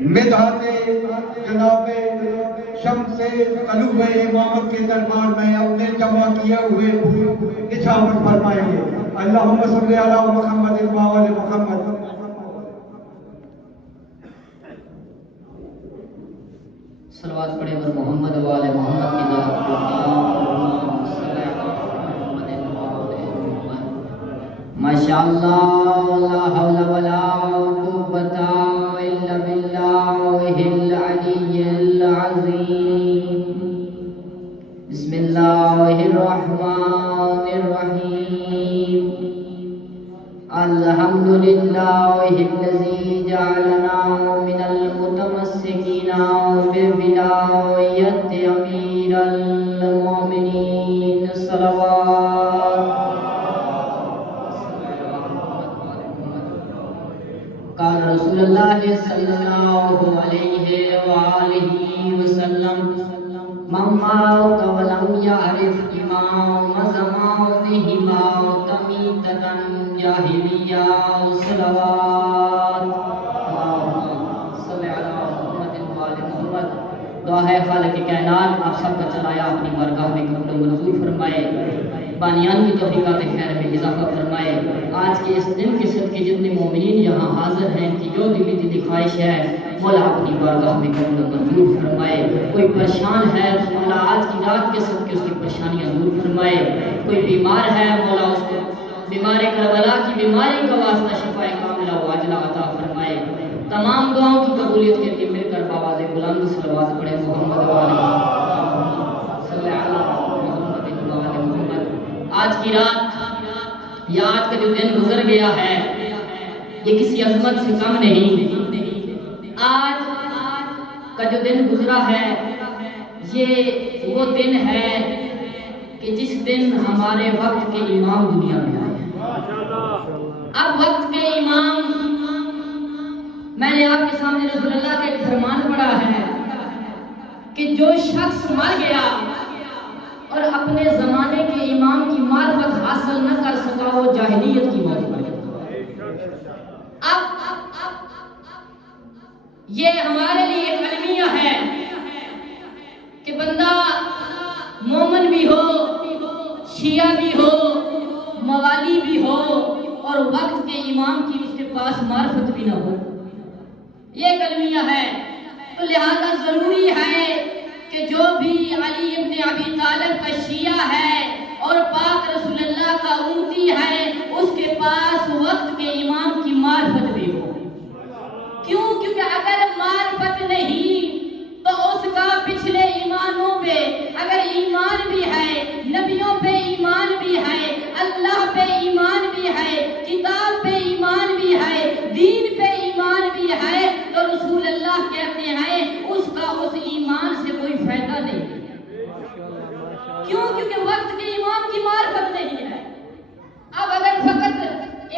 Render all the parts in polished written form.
مدحت جناب شمس قلوب امامت کے دربار میں اپنے جمع کیے ہوئے نچھاور فرمائیں گے۔ اللہم صلی علی محمد وآل محمد۔ صلوات پڑھے اور محمد وآل محمد کی ذات ماشاءاللہ لا حول ولا قوت الا باللہ العلی العظیم۔ بسم اللہ الرحمن الرحیم۔ الحمدللہ الذی جعلنا من المتمسکین بولایت امیر المومنین صلوات۔ قال رسول اللہ صلی اللہ علیہ وآلہ وسلم من مات ولم يعرف امام زمانه مات میتة جاہلیہ صلوات۔ صلی علی محمد وآل محمد۔ دعا ہے خالق کائنات آپ سب کا چلایا اپنی بارگاہ میں قبول منظور فرمائے، بانیان کی توفیقات خیر میں اضافہ فرمائے۔ آج کے اس دن کے صدقے جتنے مومنین یہاں حاضر ہیں کہ جو دلی خواہش ہے مولا اپنی بارگاہ میں قبول منظور فرمائے۔ کوئی پریشان ہے تو مولا آج کی رات کے صدقے اس کی پریشانیاں دور فرمائے۔ کوئی بیمار ہے مولا اس کو بیمار کربلا کی بیماری کا واسطہ شفائے کاملہ و عاجلہ عطا فرمائے۔ تمام دعاؤں کی قبولیت کے لیے مل کر آواز بلند صلوات پڑھے محمد وآل محمد صلی علی محمد وآل محمد۔ آج کی رات یا آج کا جو دن گزر گیا ہے یہ کسی عظمت سے کم نہیں۔ آج کا جو دن گزرا ہے یہ وہ دن ہے کہ جس دن ہمارے وقت کے امام دنیا میں آئے ہیں۔ اب وقت کے امام، میں نے آپ کے سامنے رسول اللہ کا ایک فرمان پڑھا ہے کہ جو شخص مر گیا اور اپنے زمانے کے امام کی معرفت حاصل نہ کر سکا وہ جاہلیت کی موت مر گیا۔ اب یہ ہمارے لیے ایک المیہ ہے کہ بندہ مومن بھی ہو، شیعہ بھی ہو، موالی بھی ہو اور وقت کے امام کی اس کے پاس معرفت بھی نہ ہو، یہ المیہ ہے۔ تو لہذا ضروری ہے کہ جو بھی علی ابن ابی طالب کا شیعہ ہے اور پاک رسول اللہ کا امتی ہے اس کے پاس وقت کے امام کی معرفت بھی ہو۔ کیوں؟ کیونکہ اگر معرفت نہیں تو اس کا پچھلے ایمانوں پہ اگر ایمان بھی ہے، نبیوں پہ ایمان بھی ہے، اللہ پہ ایمان بھی ہے، کتاب پہ ایمان بھی ہے، دین پہ ایمان بھی ہے تو رسول اللہ کہتے ہیں اس کا اس ایمان سے کوئی فائدہ نہیں۔ کیوں؟ کیونکہ وقت کے امام کی معرفت نہیں ہے۔ اب اگر فقط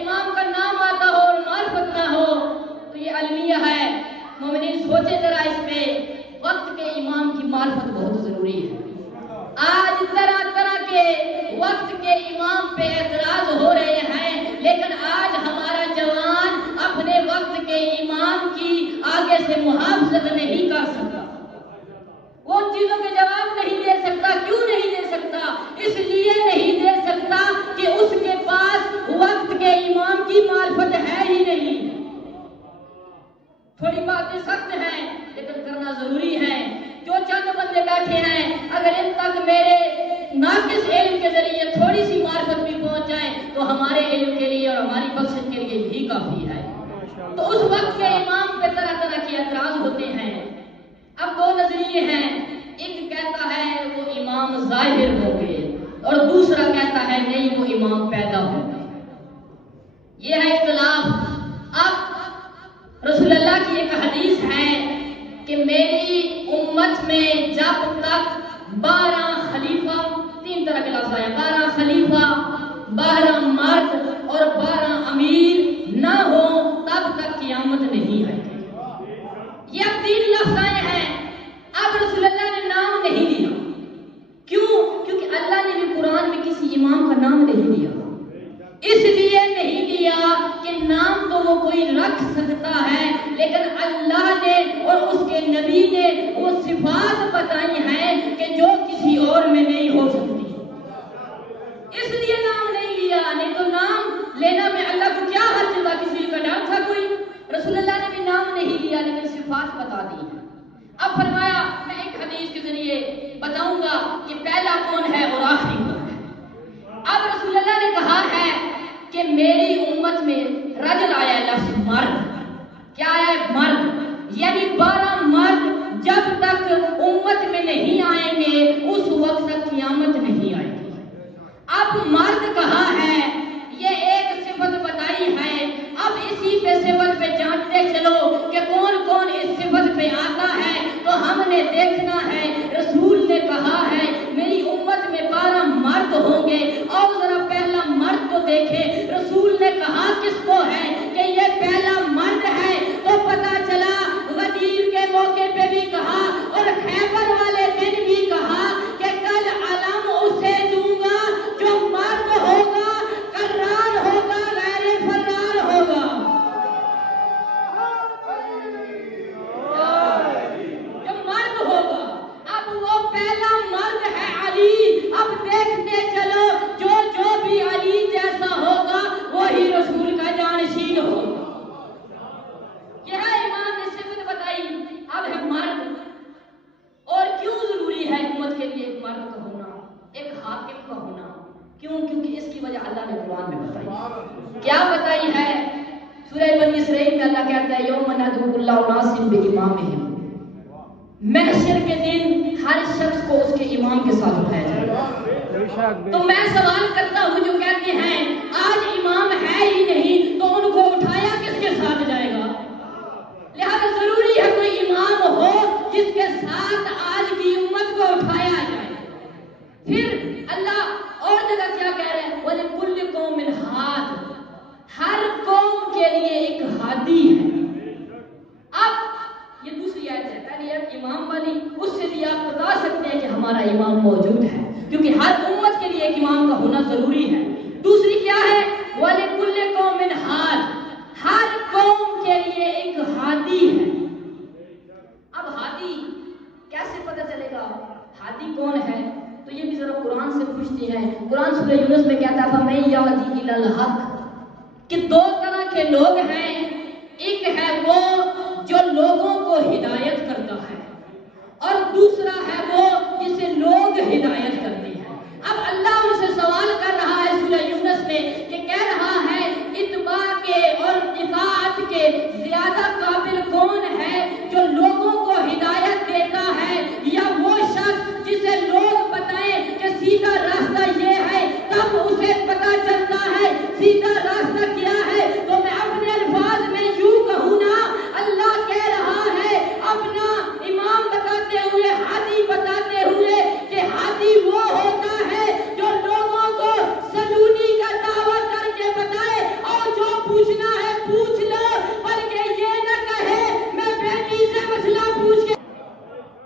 امام کا نام آتا ہو اور معرفت نہ ہو تو یہ المیہ ہے۔ مومنین سوچے ذرا اس پہ، وقت کے امام کی معرفت بہت ضروری ہے۔ آج طرح طرح کے وقت کے امام پہ اعتراض ہو رہے ہیں لیکن آج ہمارا جوان اپنے وقت کے امام کی آگے سے محافظت نہیں کر سکتا، وہ چیزوں کے جواب نہیں دے سکتا۔ کیوں نہیں دے سکتا؟ اس لیے نہیں دے سکتا کہ اس کے پاس وقت کے امام کی معرفت ہے ہی نہیں۔ تھوڑی باتیں سخت ہیں لیکن کرنا ضروری ہے۔ جو چند بندے بیٹھے ہیں اگر ان تک میرے ناقص علم کے ذریعے تھوڑی سی معرفت بھی پہنچ جائے تو ہمارے علم کے لیے اور ہماری بخشش کے لیے بھی کافی ہے۔ تو اس وقت کے امام پہ طرح طرح کے اعتراض ہوتے ہیں۔ اب دو نظریے ہیں، ایک کہتا ہے وہ امام ظاہر ہو گئے اور دوسرا کہتا ہے نہیں وہ امام پیدا ہو گئے۔ یہ ہے اختلاف۔ اب رسول اللہ کی ایک حدیث ہے کہ میری امت میں جب تک 12 خلیفہ، 3 طرح کے لفظ آیا، 12 خلیفہ، 12 مرد اور 12 امیر نہ ہو تب تک قیامت نہیں آئے گی۔ یہ اب 3 لفظ آئے ہیں۔ اب رسول اللہ نے نام نہیں لیا۔ کیوں؟ کیونکہ اللہ نے بھی قرآن میں کسی امام کا نام نہیں لیا۔ اس لیے نہیں لیا کہ نام تو تو وہ کوئی رکھ سکتا ہے، لیکن اللہ نے اور اس کے نبی نے وہ صفات بتائی ہیں کہ جو کسی اور میں نہیں ہو سکتی، اس لیے نام نہیں لیا۔ نہیں تو نام لینا میں اللہ کو کیا حرج تھا؟ کسی کا ڈر تھا کوئی؟ رسول اللہ نے بھی نام نہیں لیا لیکن صفات بتا دی۔ اب فرمایا میں ایک حدیث کے ذریعے بتاؤں گا کہ پہلا کون ہے اور آخری کون ہے۔ اب رسول اللہ نے کہا ہے کہ میری امت میں رجل آیا ہے، لفظ مرد، کیا آیا ہے؟ مرد، یعنی 12 مرد جب تک امت میں نہیں آئیں گے اس وقت تک قیامت نہیں آئے گی۔ اب مرد کہا ہے، یہ ایک صفت بتائی ہے، اب اسی پہ صفت پہ جانتے چلو کہ کون کون اس صفت پہ آتا ہے، تو ہم نے دیکھنا ہے۔ رسول نے کہا ہے میری امت میں 12 مرد ہوں گے، اور ذرا پہلا مرد کو دیکھے۔ رسول نے کہا کس کو ہے کہ یہ پہلا مرد ہے، تو پتا چلا غدیر کے موقع پہ بھی کہا اور خیبر والے دن بھی کہا کہ کل علم اسے دوں گا جو مرد ہوگا، قرار ہوگا، غیر فرار ہوگا، جو مرد ہوگا۔ اب وہ پہلا مرد ہے علی۔ اب دیکھتے چلو جو بھی علی جیسا ہوگا وہی رسول کا جانشین ہوگا۔ یہ ہے امام نے صفت بتائی۔ اب ہے مرد، اور کیوں ضروری ہے امت کے لیے ایک مرد کا ہونا، ایک حاکم کا ہونا؟ کیوں؟ کیونکہ اس کی وجہ اللہ نے قرآن میں بتائی۔ کیا بتائی ہے؟ سورہ بنی اسرائیل میں اللہ کہتا ہے یوم ندعو کل اناس بامامہم، محشر کے دن ہر شخص کو اس کے امام کے ساتھ اٹھایا جائے گا۔ تو میں سوال کرتا ہوں جو کہتے ہیں آج امام ہے ہی نہیں تو ان کو اٹھایا کس کے ساتھ جائے گا؟ لہذا ضروری ہے کوئی امام ہو جس کے ساتھ آج کی امت کو اٹھایا جائے۔ پھر اللہ اور جگہ کیا کہہ رہے ہیں؟ وَلِكُلِّ قَوْمٍ هَادٍ، ہر قوم کے لیے ایک ہادی ہے۔ اب یہ دوسری آیت ہے، پہلی آیت امام والی، اس سے بھی آپ بتا سکتے ہیں کہ ہمارا امام موجود ہے، کیونکہ ہر امت کے لیے ایک امام کا ہونا ضروری ہے۔ دوسری کیا ہے؟ وَلِكُلِّ قَوْمٍ هَادٍ، ہر قوم کے لیے ایک ہادی ہے۔ اب ہادی کیسے پتہ چلے گا ہادی کون ہے؟ تو یہ بھی ذرا قرآن سے پوچھتے ہیں۔ قرآن سورہ یونس میں کہتا تھا میں یہدی الی الحق، کہ دو طرح کے لوگ ہیں، ایک ہے وہ جو لوگوں کو ہدایت کرتا ہے، اور دوسرا ہے وہ جسے لوگ ہدایت کرتے ہیں۔ اب اللہ ان سے سوال کر رہا ہے سورہ یونس میں کہ کہہ رہا ہے اتباع کے اور اطاعت کے زیادہ قابل کون ہے، جو لوگوں کو ہدایت دیتا ہے یا وہ شخص جسے لوگ بتائیں کہ سیدھا راستہ یہ ہے تب اسے پتہ چلتا ہے سیدھا راستہ کیا ہے؟ تو میں اپنے الفاظ میں یوں کہوں نا، اللہ کہہ رہا ہے اپنا امام بتاتے ہوئے، ہادی بتاتے ہوئے کہ ہادی وہ ہوتا ہے جو لوگوں کو سلونی کا دعویٰ کر کے بتائے اور جو پوچھنا ہے پوچھ لو، بلکہ یہ نہ کہے میں بیٹی سے مسئلہ پوچھ کے۔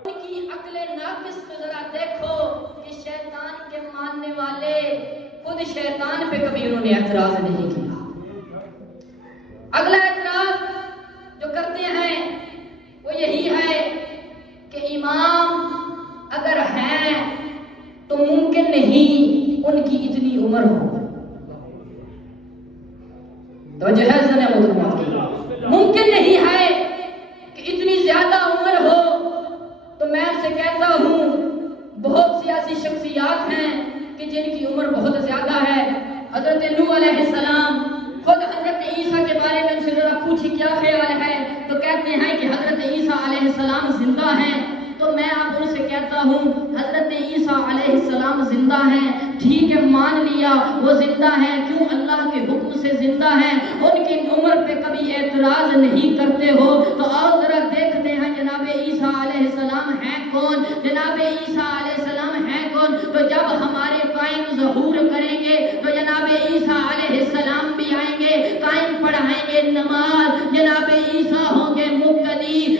ان کی عقل ناقص کو ذرا دیکھو کہ شیطان کے ماننے والے خود شیطان پہ کبھی انہوں نے اعتراض نہیں کیا۔ اگلا اعتراض جو کرتے ہیں وہ یہی ہے کہ امام اگر ہیں تو ممکن نہیں ان کی اتنی عمر ہو۔ تو جو ہے ذرا محترمات کی ممکن نہیں ہے کہ اتنی زیادہ عمر ہو۔ تو میں آپ سے کہتا ہوں بہت سیاسی شخصیات ہیں کہ جن کی عمر بہت زیادہ ہے۔ حضرت نوح علیہ السلام، خود حضرت عیسیٰ کے بارے میں ان سے ذرا پوچھی کیا خیال ہے، تو کہتے ہیں کہ حضرت عیسیٰ علیہ السلام زندہ ہیں۔ تو میں آپ ان سے کہتا ہوں حضرت عیسیٰ علیہ السلام زندہ ہیں، ٹھیک ہے مان لیا وہ زندہ ہیں، کیوں؟ اللہ کے حکم سے زندہ ہیں، ان کی عمر پہ کبھی اعتراض نہیں کرتے ہو۔ تو اور ذرا دیکھتے ہیں جناب عیسیٰ علیہ السلام ہیں کون؟ جناب عیسیٰ علیہ السلام ہیں کون؟ تو جب ہمارے قائم ظہور کریں گے تو جناب عیسیٰ علیہ السلام بھی آئیں گے، قائم پڑھائیں گے نماز، جناب عیسیٰ ہوں گے مقتدی،